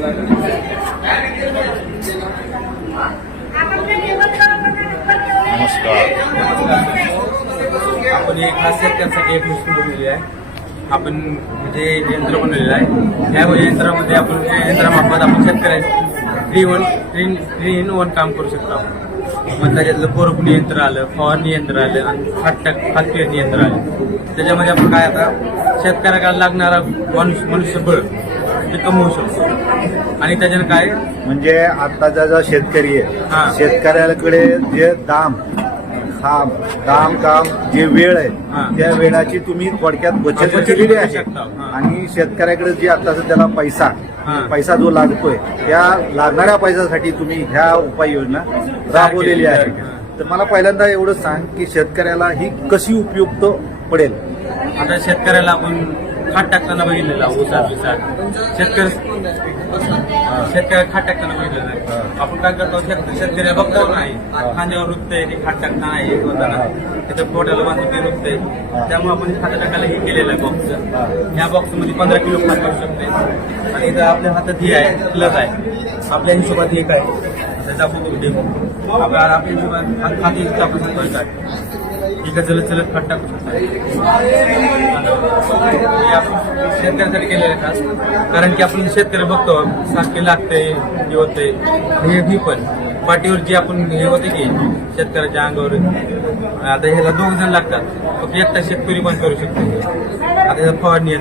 आपण एक खास शेतकऱ्यांसाठी एक वस्तू बनवलेली आहे. आपण म्हणजे यंत्र बनवलेलं आहे त्या यंत्रामध्ये आपण यंत्रामार्फत आपण शेतकऱ्यांचे three one three three in one काम करू शकतो आपण. मग त्याच्यातलं कोरपणी यंत्र आलं फवारणी यंत्र आलं आणि खाट खात पेरणी यंत्र आलं. त्याच्यामध्ये आपण काय आता शेतकऱ्याला लागणारा मनुष्य मनुष्यबळ ते कमवू शकतो. आणि त्याच्यानं काय? म्हणजे आताचा जो शेतकरी हा. आहे शेतकऱ्याकडे जे दाम खाम दाम काम जे वेळ. आहे त्या वेळाची तुम्ही थोडक्यात बचत केलेली आहे. आणि शेतकऱ्याकडे जे आता सध्याला पैसा. पैसा जो लागतोय त्या लागणाऱ्या पैशासाठी तुम्ही ह्या उपाययोजना राबवलेली आहे. तर मला पहिल्यांदा एवढं सांग की शेतकऱ्याला ही कशी उपयुक्त पडेल आता शेतकऱ्याला आपण खाट टाकताना बघितलेला ऊसात विसात शेतकरी शेतकऱ्या खाट टाकताना बघितलेलं आपण काय करतो शेत- शेतकरी बघतो नाही खांद्यावर रुतते ते खाट टाकताना हे होताना त्याच्या पोटाला बांधून ते रुतते त्यामुळे आपण खाट टाकायला हे केलेलं आहे बॉक्स या बॉक्समध्ये पंधरा किलो खात करू शकते. आणि इथं आपल्या हातात हे आहे प्लग आहे. आपल्या हिशोबात हे काय? त्याचा आपण डेमो आपल्या आपल्या खाती टाकू शकतो काय एका चलत जलद खट टाकू शकतो हे आपण शेतकऱ्यासाठी केलेलं खास. कारण की आपण शेतकरी बघतो सारखे लागते हे होते. हे ही पण. पाठीवर जे आपण हे होते की शेतकऱ्याच्या अंगावर. आता ह्याला दोघ जण लागतात. फक्त एकटा शेतकरी पण करू शकतो. आता ह्याचा फवारणी येत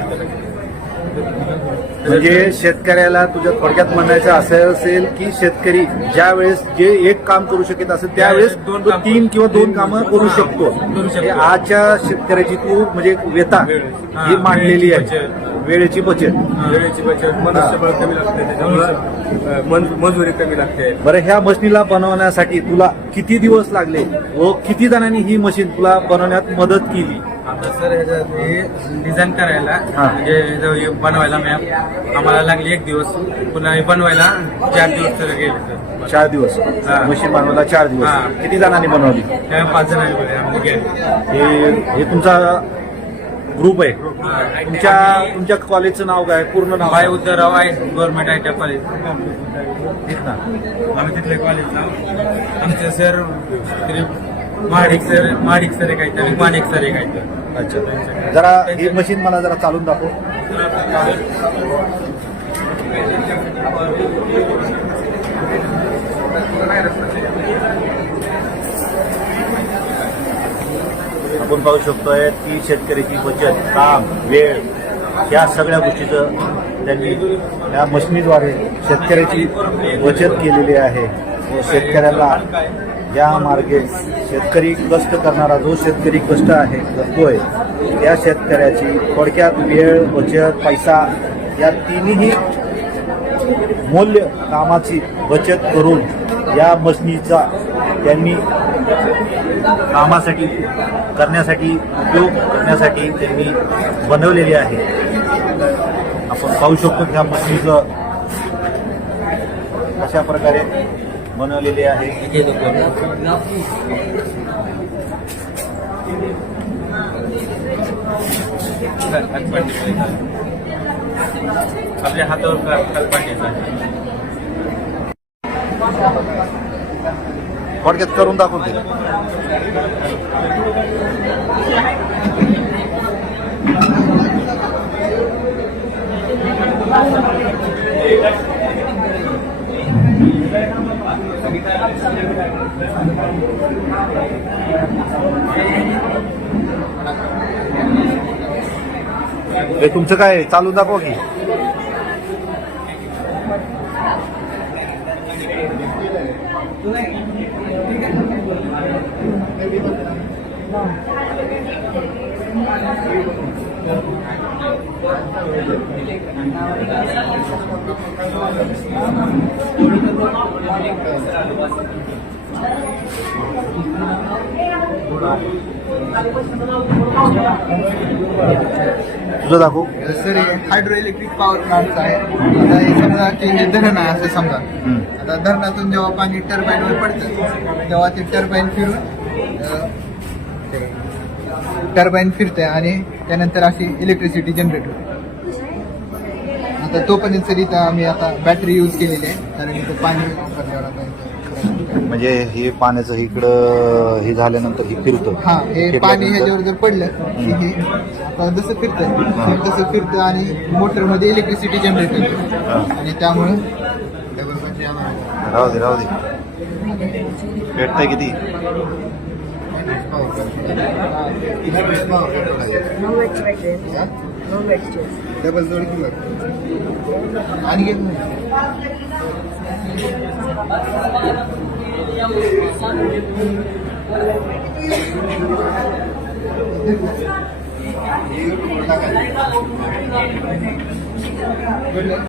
म्हणजे शेतकऱ्याला तुझ्या थोडक्यात म्हणायचं असं असेल की शेतकरी ज्या वेळेस जे एक काम करू शकत असेल त्यावेळेस तो तीन किंवा दोन कामं करू शकतो. हे आजच्या शेतकऱ्याची तू म्हणजे व्यथा. हा, मांडलेली आहे. वेळेची बचत. वेळेची बचत. मनुष्यबळ कमी लागते त्याच्यामुळे मजुरी कमी लागते. बरं ह्या मशीनीला बनवण्यासाठी तुला किती दिवस लागले व किती जणांनी ही मशीन तुला बनवण्यात मदत केली? सर ह्याच्यात हे डिझाईन करायला हा. म्हणजे जो हे बनवायला मॅप आम्हाला लागली एक दिवस. पुन्हा हे बनवायला चार दिवस तर गेले सर चार दिवस. हा. मशीन बनवायला चार हा. दिवस किती जणांनी बनवली? त्या पाच जणांनी बोलले आम्ही गेले हे हे तुमचा ग्रुप आहे. हा. तुमच्या तुमच्या कॉलेजचं नाव काय? पूर्ण नाव? बाय काय? उद्धवराव आहे गव्हर्नमेंट आय टी कॉलेज हेच ना. आम्ही तिथले कॉलेज आमचे सर तरी महाडिक सर महाडिक सर एक आहेत आणि माणिक सर एक आहेत अच्छा. जरा ही मशीन मला जरा चालून दाखव. आपण पाहू शकतोय की शेतकऱ्याची बचत काम वेळ या सगळ्या गोष्टीचं त्यांनी या मशीनीद्वारे शेतकऱ्याची बचत केलेली आहे. व शेतकऱ्याला या मार्गे शेतकरी कष्ट करणारा जो शेतकरी कष्ट आहे करतोय त्या शेतकऱ्याची थोडक्यात वेळ बचत पैसा या तिन्ही मूल्य कामाची बचत करून या मशनीचा त्यांनी कामासाठी करण्यासाठी उपयोग करण्यासाठी त्यांनी बनवलेली आहे. आपण पाहू शकतो त्या मशनीचं अशा प्रकारे बनवलेली आहे आपल्या हातावर थोडक्यात करून दाखवून दे हे तुमचं काय चालू दाखवा की. तुझं दाखव. Sir hydro electric power plant आहे आता हे समजा की हे धरण आहे असं समजा. आता धरणातून जेव्हा पाणी टर्बाईनवर पडत तेव्हा ते टर्बाईन फिरून टर्बाईन फिरते आणि त्यानंतर अशी इलेक्ट्रिसिटी जनरेट होते. आता तोपर्यंत इथं आम्ही आता बॅटरी यूज केलेली आहे कारण इथं पाणी वापरल्यावर आता इथं- म्हणजे हे पाण्याचं इकडं हे झाल्यानंतर हे फिरतं. हा हे पाणी ह्याच्यावर जर पडलं की हे आता जसं फिरतं तसं फिरतं आणि मोटरमध्ये इलेक्ट्रिसिटी जनरेट होते. आणि त्यामुळे राहू दे राहू दे. भेटतंय किती? डबल जोड किंमत. आणि घेत नाही